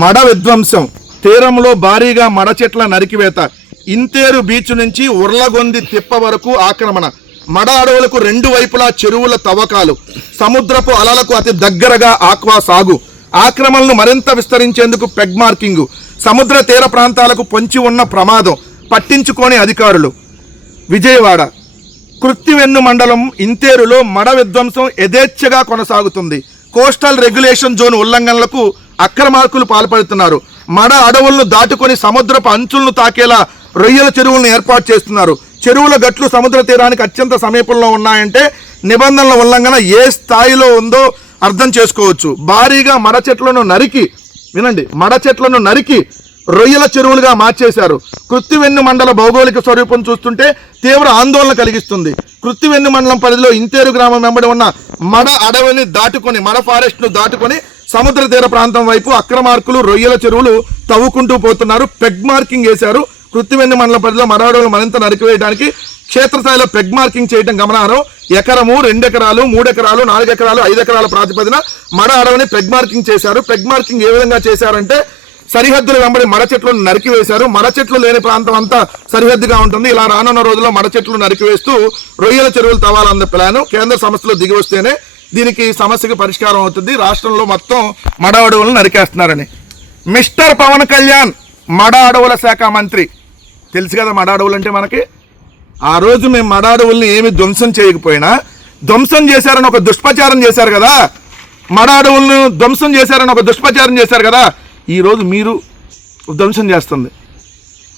మడ విధ్వంసం, తీరంలో భారీగా మడ చెట్ల నరికివేత, ఇంతేరు బీచ్ నుంచి ఉర్లగొంది తిప్ప వరకు ఆక్రమణ, మడ అడవులకు రెండు వైపులా చెరువుల తవ్వకాలు, సముద్రపు అలలకు అతి దగ్గరగా ఆక్వా సాగు, ఆక్రమణలను మరింత విస్తరించేందుకు పెగ్ మార్కింగ్, సముద్ర తీర ప్రాంతాలకు పొంచి ఉన్న ప్రమాదం, పట్టించుకోని అధికారులు. విజయవాడ కృత్తివెన్ను మండలం ఇంతేరులో మడ విధ్వంసం యథేచ్ఛగా కొనసాగుతుంది. కోస్టల్ రెగ్యులేషన్ జోన్ ఉల్లంఘనలకు అక్రమార్కులు పాల్పడుతున్నారు. మడ అడవులను దాటుకొని సముద్రపు అంచులను తాకేలా రొయ్యల చెరువులను ఏర్పాటు చేస్తున్నారు. చెరువుల గట్లు సముద్ర తీరానికి అత్యంత సమీపంలో ఉన్నాయంటే నిబంధనల ఉల్లంఘన ఏ స్థాయిలో ఉందో అర్థం చేసుకోవచ్చు. భారీగా మడ చెట్లను నరికి రొయ్యల చెరువులుగా మార్చేశారు. కృత్తివెన్ను మండల భౌగోళిక స్వరూపం చూస్తుంటే తీవ్ర ఆందోళన కలిగిస్తుంది. కృత్తివెన్ను మండలం పరిధిలో ఇంతేరు గ్రామం వెంబడి ఉన్న మడ అడవిని దాటుకొని, మడ ఫారెస్ట్ ను దాటుకొని సముద్ర తీర ప్రాంతం వైపు అక్రమార్కులు రొయ్యల చెరువులు తవ్వుకుంటూ పోతున్నారు. పెగ్ మార్కింగ్ వేశారు. కృత్తివెన్ను మండలం పరిధిలో మడ అడవులు మరింత నరికివేయడానికి క్షేత్రస్థాయిలో పెగ్ మార్కింగ్ చేయడం గమనార్హం. ఎకరము, 2 ఎకరాలు, 3 ఎకరాలు, 4 ఎకరాలు, 5 ఎకరాల ప్రాతిపదిన మడ అడవిని పెగ్ మార్కింగ్ చేశారు. పెగ్ మార్కింగ్ ఏ విధంగా చేశారంటే సరిహద్దులు వెంబడి మడ చెట్లను నరికివేశారు. మడ చెట్లు లేని ప్రాంతం అంతా సరిహద్దుగా ఉంటుంది. ఇలా రానున్న రోజుల్లో మడ చెట్లు నరికివేస్తూ రొయ్యల చెరువులు తవ్వాలన్న ప్లాను. కేంద్ర సంస్థలు దిగి వస్తేనే దీనికి సమస్యకు పరిష్కారం అవుతుంది. రాష్ట్రంలో మొత్తం మడ అడవులను నరికేస్తున్నారని. మిస్టర్ పవన్ కళ్యాణ్ మడ అడవుల శాఖ మంత్రి. తెలుసు కదా మడ అడవులు అంటే మనకి. ఆ రోజు మేము మడ అడవుల్ని ఏమి ధ్వంసం చేయకపోయినా ధ్వంసం చేశారని ఒక దుష్ప్రచారం చేశారు కదా. మడ అడవులను ధ్వంసం చేశారని ఒక దుష్ప్రచారం చేశారు కదా. ఈరోజు మీరు ధ్వంసం చేస్తుంది.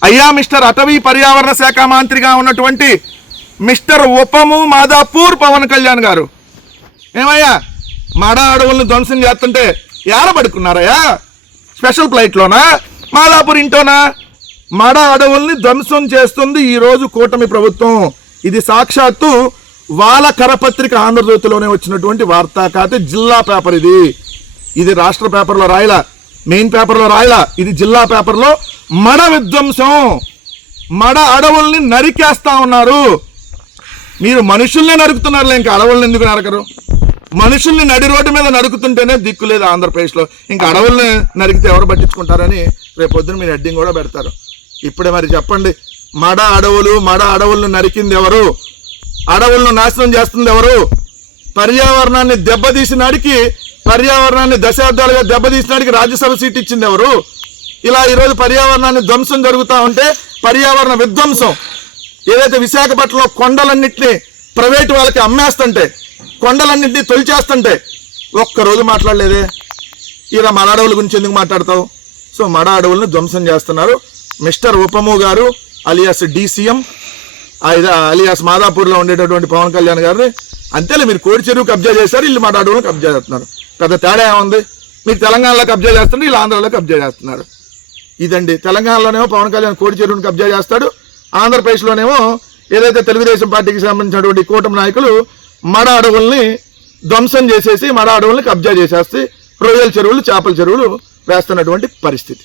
అయ్యా మిస్టర్ అటవీ పర్యావరణ శాఖ మంత్రిగా ఉన్నటువంటి మిస్టర్ ఉపము మాదాపూర్ పవన్ కళ్యాణ్ గారు, ఏమయ్యా మడ అడవులను ధ్వంసం చేస్తుంటే ఏడబడుకున్నారయ్యా? స్పెషల్ ఫ్లైట్లోనా, మాదాపూర్ ఇంటోనా? మడ అడవుల్ని ధ్వంసం చేస్తుంది ఈరోజు కూటమి ప్రభుత్వం. ఇది సాక్షాత్తు వాళ్ళ కరపత్రిక ఆంధ్రజ్యోతిలోనే వచ్చినటువంటి వార్తా ఖాతే జిల్లా పేపర్. ఇది రాష్ట్ర పేపర్లో రాయలా, మెయిన్ పేపర్లో రాయలా, ఇది జిల్లా పేపర్లో. మడ విధ్వంసం, మడ అడవుల్ని నరికేస్తా ఉన్నారు. మీరు మనుషుల్నే నరుకుతున్నారులే, ఇంకా అడవుల్ని ఎందుకు నరకరు? మనుషుల్ని నడి రోడ్డు మీద నరుకుతుంటేనే దిక్కు లేదు ఆంధ్రప్రదేశ్లో. ఇంకా అడవుల్ని నరికితే ఎవరు పట్టించుకుంటారని రేపొద్దున మీరు హెడ్డింగ్ కూడా పెడతారు. ఇప్పుడే మరి చెప్పండి, మడ అడవులను నరికింది ఎవరు? అడవులను నాశనం చేస్తుంది ఎవరు? పర్యావరణాన్ని దెబ్బతీసినాడికి, పర్యావరణాన్ని దశాబ్దాలుగా దెబ్బతీసినాడికి రాజ్యసభ సీట్ ఇచ్చింది ఎవరు? ఇలా ఈరోజు పర్యావరణాన్ని ధ్వంసం జరుగుతూ ఉంటే, పర్యావరణ విధ్వంసం ఏదైతే విశాఖపట్నంలో కొండలన్నింటినీ ప్రైవేటు వాళ్ళకి అమ్మేస్తుంటే, కొండలన్నింటినీ తొలిచేస్తుంటే ఒక్కరోజు మాట్లాడలేదే. ఇలా మడ అడవుల గురించి ఎందుకు మాట్లాడతావు? సో మడ అడవులను ధ్వంసం చేస్తున్నారు. మిస్టర్ ఉపము గారు అలియాస్ DCM అలియాస్ మాదాపూర్లో ఉండేటటువంటి పవన్ కళ్యాణ్ గారిని అంతేలే, మీరు కోడి చెరువు కబ్జా చేశారు, వీళ్ళు మడ అడవులను కబ్జా చేస్తున్నారు. పెద్ద తేడా ఏముంది? మీరు తెలంగాణలో కబ్జా చేస్తుంటే వీళ్ళు ఆంధ్రాలో కబ్జా చేస్తున్నారు. ఇదండి. తెలంగాణలోనేమో పవన్ కళ్యాణ్ కోడి చెరువును కబ్జా చేస్తాడు, ఆంధ్రప్రదేశ్లోనేమో ఏదైతే తెలుగుదేశం పార్టీకి సంబంధించినటువంటి కూటమి నాయకులు మడ అడవుల్ని ధ్వంసం చేసేసి మడ అడవుల్ని కబ్జా చేసేసి రొయ్యల చెరువులు, చేపల చెరువులు వేస్తున్నటువంటి పరిస్థితి.